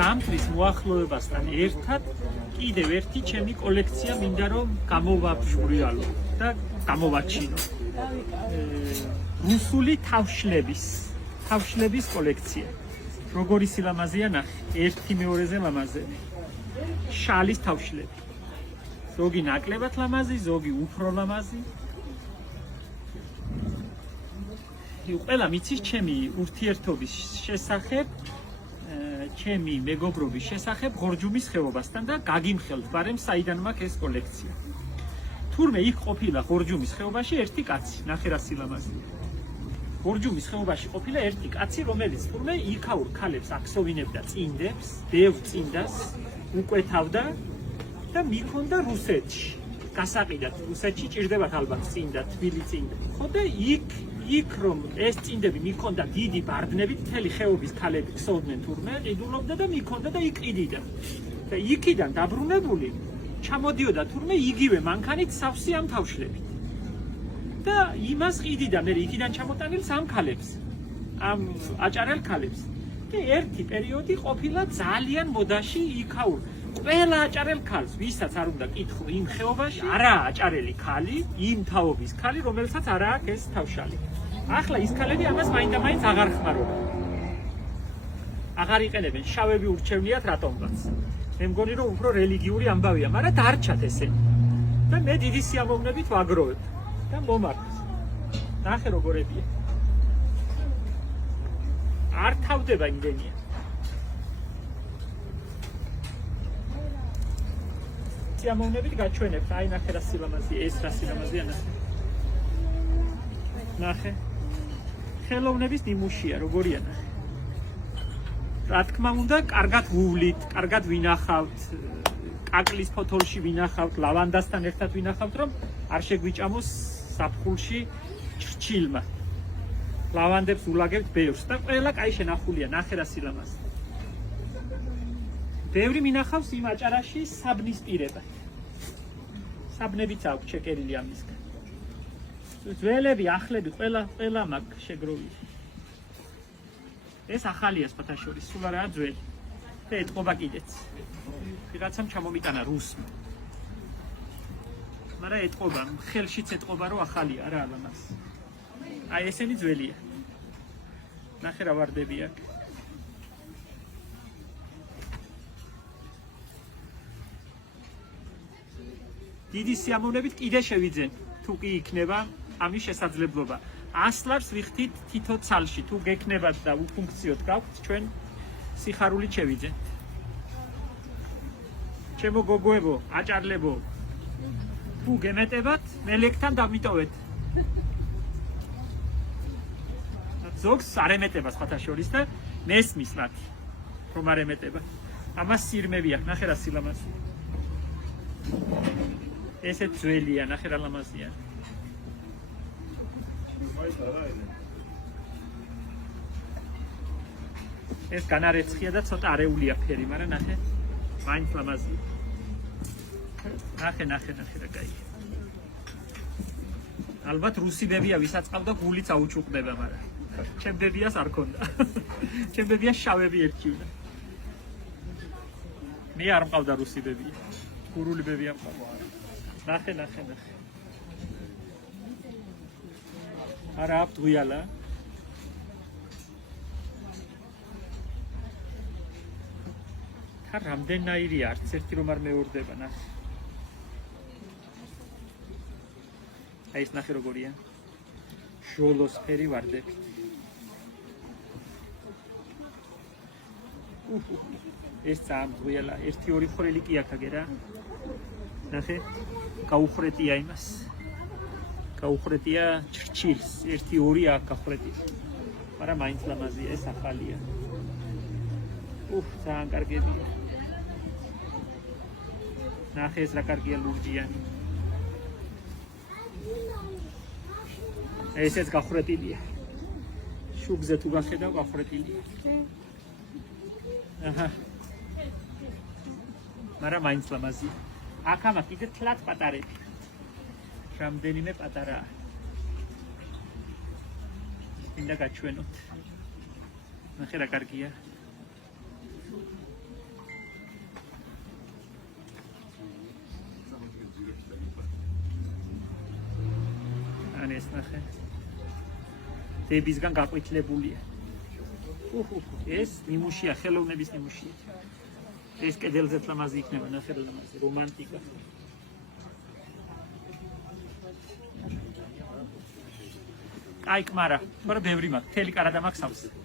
ზამთრის მოახლოებასთან ერთად კიდევ ერთი ჩემი კოლექცია მინდა რომ გამოვაბშვრიალო და გამოვაჩინო. რუსული თავშლების კოლექცია. როგორი სილამაზეა ნახე, ერთი მეორეზე ლამაზები. შალის თავშლები. ზოგი ნაკლებად ლამაზი, ზოგი უფრო ლამაზი. ყველა მიცის ჩემი ურთიერთობის შესახებ, ჩემი მეგობრობის შესახებ ღორჯუმის ხეობასთან და გაგიმხელთ, ბარემ საიდან მაქვს ეს კოლექცია. თურმე იქ ყოფილა ღორჯუმის ხეობაში ერთი კაცი, ნახე რა სილამაზეა. ღორჯუმის ხეობაში ყოფილა ერთი კაცი, რომელიც თურმე იქაურ ქალებს აქსოვინებდა წინდებს, ბევრ წინდას უკვეთავდა და მიქონდა რუსეთში. გასაყიდად რუსეთში ჭირდებათ ალბათ წინდა, თბილი წინდა. ხო და იქ რომ ეს წინდები მიქონდა დიდი ბარდნებით, მთელი ხეობის ქალები ქსოვდნენ თურმე, ყიდულობდა და მიქონდა და იყიდიდა. და იქიდან დაბრუნებული ჩამოდიოდა თურმე იგივე მანქანით სავსე ამ თავშლებით. და იმას ყიდიდა მე იქიდან ჩამოტანილ სამ ქალებს, ამ აჭარელ ქალებს. და ერთი პერიოდი ყოფილა ძალიან მოდაში იქაურ ყველა აჭარელ ქალს, ვისაც არ უნდა კითხო იმ ხეობაში, არაა აჭარელი ქალი, იმ თაობის ქალი, რომელსაც არ აქვს ეს თავშალი. ახლა ის ქალები ამას მაინდა-მაინც აღარ ხმარობენ. აღარ იყენებენ, შავები ურჩევნიათ რატომღაც. მე მგონი რომ უფრო რელიგიური ამბავია, მაგრამ დარჩათ ესენი. და მე დიდი სიამოვნებით ვაგროვებ და მომართ. ნახე როგორებია. არ თავდება იმდენია. სიამოვნებით გაჩვენებთ, აი ნახე რა სილამაზეა, ეს რა სილამაზეა ნახე. ნახე. ხელოვნების ნიმუშია, როგორია ნახე. რა თქმა უნდა, კარგად ვუვლით, კარგად ვინახავთ, კაკლის ფოთოლში ვინახავთ, ლავანდასთან ერთად ვინახავთ, რომ არ შეგვიჭამოს საფხულში ჭრჩილმა. ლავანდებს ულაგებთ ბევრს და ყველა კაი შენახულია, ნახე რა სილამაზე. ბევრი მინახავს იმ აჭარაში საბნის პირება. საბნებიც აქვს ჩეკერილი ამისგან. ძველები, ახლები, ყველა მაქვს შეგროვილი. ეს ახალია სპათაშორის, სულ არაა ძველი. და ეთყობა კიდეც. ვიღაცამ ჩამომიტანა რუსმა. მაგრამ ეთყობა, ხელშიც ეთყობა რომ ახალია, არა ალამას. აი ესენი ძველია. ნახე რა ვარდები აქ. დიდი სიამოვნებით კიდე შევიძენ, თუ კი იქნება ამის შესაძლებლობა. ასლებს ვიხდით თითო ცალში, თუ გექნებათ და უფუნქციოდ გაქვთ, ჩვენ სიხარულით შევიძენთ. ჩემო გოგოებო, აჭარლებო, თუ გემეტებათ, მელეკთან დამიტოვეთ. ზოგს არ ემეტება სხვათა შორის და მესმის მათი, რომ არ ემეტება. ამას სირმები აქვს, ნახე რა სილამაზეა. ესეც ძველია, ნახე რა ლამაზია. ეს განარეცხია და ცოტა არეულია ფერი, მაგრამ ნახე, მაინც ლამაზია. ნახე რა კაია. ალბათ რუსი ბებია ვისაც ყავდა გულიც აუჩუყდება, მაგრამ ჩემ ბებიას არ ქონდა. ჩემ ბებიას შავები ერქივდა. მე არ მყავდა რუსი ბებია. გურული ბებია მყავდა. ნახე. არა აქვს ღიალა. თა რამდენაირია, არც ერთი რომ არ მეორდება, ნახე. აი ეს ნახე როგორია. ჟოლოსფერი ვარდები. ეს ძალიან ღიალა, 1-2 ხვრელი კი აქ აგერა. ნახე, გაუხრეტია იმას. გაუხრეტია ჭრჩილს, 1-2 აქ გახრეტია. მაგრამ მაინც ლამაზია, ეს ახალია. ძალიან კარგია. ნახე ეს რა კარგია ლურჯიანი. ესეც გახრეტილია. შუბზე თუ გახედავ გახრეტილია. აჰა. მაგრამ მაინც ლამაზია. აქ ამა კიდე თლად პატარები. რამდენიმე პატარაა. მინდა გაჩვენოთ. ნახე რა კარგია. შენ ეს ნახე. დებისგან გაყვითლებულია. ეს ნიმუშია, ხელოვნების ნიმუშია. ეს კედელზეც ლამაზი იქნება, ნახე რა ლამაზი, რომანტიკა. აი, კმარა, მაგრამ ბევრი მაქვს, მთელი კარადა მაქვს სავს.